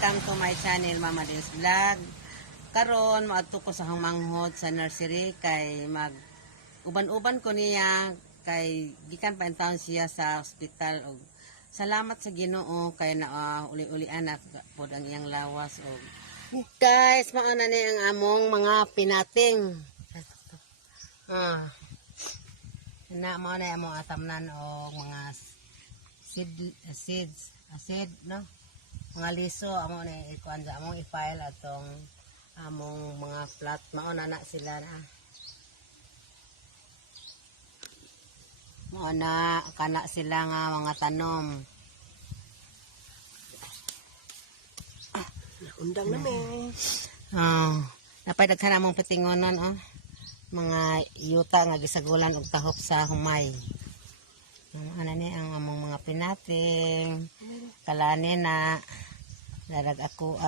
welcome to my channel Mama Dils Vlog. Karon maadto ko sa manghod sa nursery kay mag uban-uban ko niya kay gikan pa taon siya sa ospital og salamat sa Ginoo kay na uli-ulian na pod ang iyang lawas og guys mao na ni ang among mga pinating. Na mo na among atamnan og mga seeds no mga liso amo na ikuan sa among i-file atong among mga plat mao na sila na mao na kana sila nga mga tanom undang namin napay daghan among pitingonon mga yuta nga gisagulan og tahop sa humay. Ano ni ang among mga pinating kalani na darag ako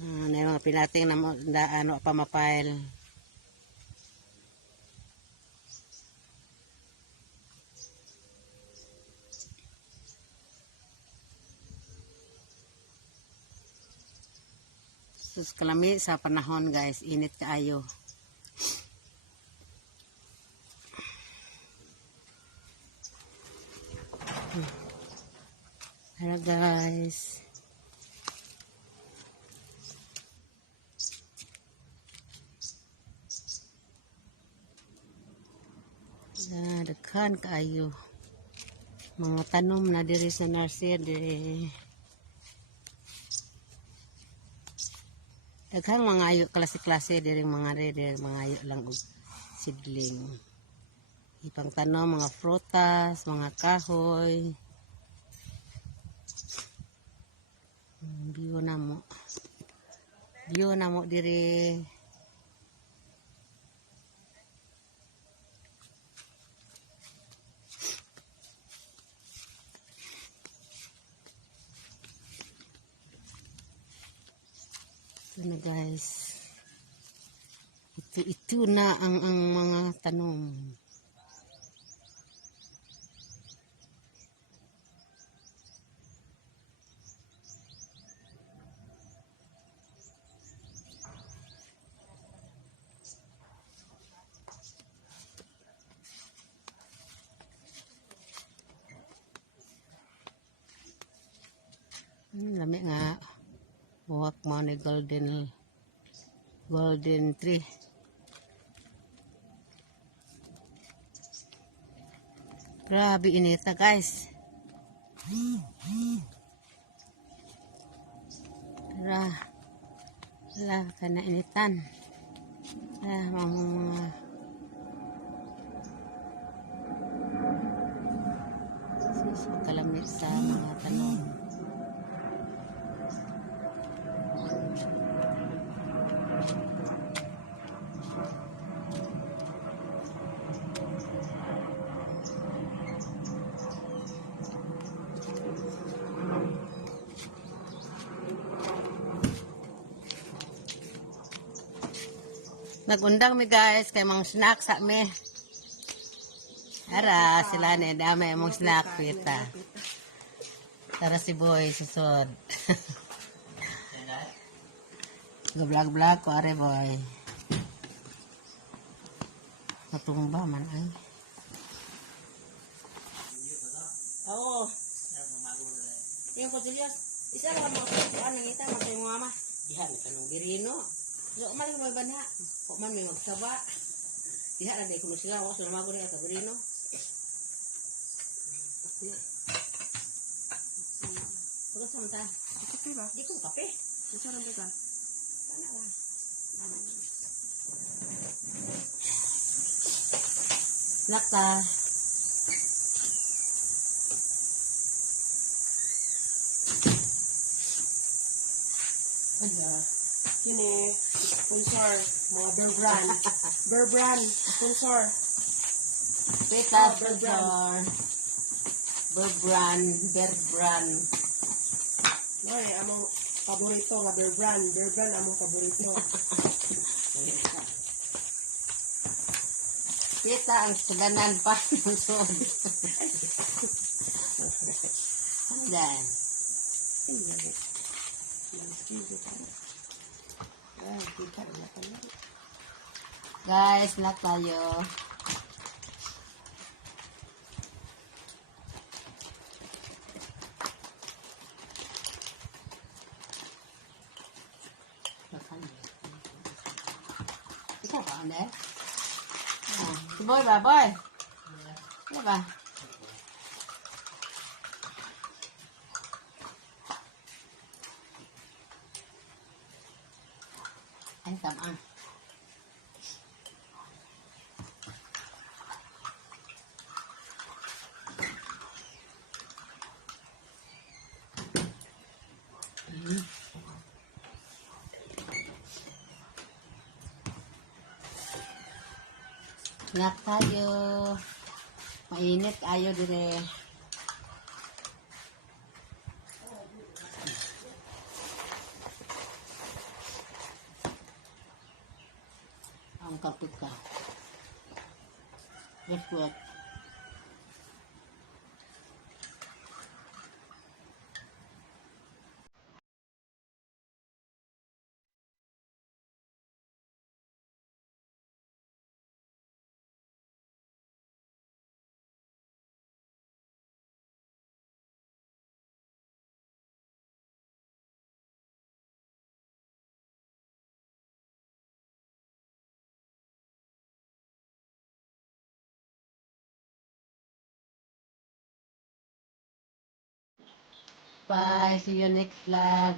na yung mga pinating na ano pa mapile sus kalami sa panahon guys, init kaayo. Hello guys. Daghan kaayo. Mga tanom na diri sa nursery. Daghang mga ayo klase-klase diri mga ayo lang og seedling. Ipang tanom mga frutas, mga kahoy. Biyo na mo diri. Ito na guys. Ito na ang mga tanom. Lami nga buwak mo ni golden tree. Grabe inita guys. Wala kana initan. Mga kalamit sa mga tanom. Nagundang mi guys kay mga snack sa mi. Ara sila ni dami mong snack pita. Tara si boy susod. Vlog ko are boy. Natumba man ay. Oo. Yung ko Julius, isa lang mo ano ngita mo sa mama. Diha ni kanong birino. So, umalik mo ba na? Kung man may magsaba. Diha na day kuno sila. Huwag sila mago rin sa birino. Pagkat sa mata. Kape ba? Di kong kape. Masarap ba? Sana ba? Lakta. Kini, sponsor, mga Bear Brand, sponsor. Pita, sponsor. Bear Brand. Ay, among paborito nga Bear Brand among paborito. Kita ang sudanan pa. Then, guys, lahat tayo. Ikaw ba, hindi? Si Boy ba, Boy? Ano ba? Ay, tama. Ingat tayo. Mainit ayo dire. Ang kapit ka. Just wait. Bye. See you next vlog.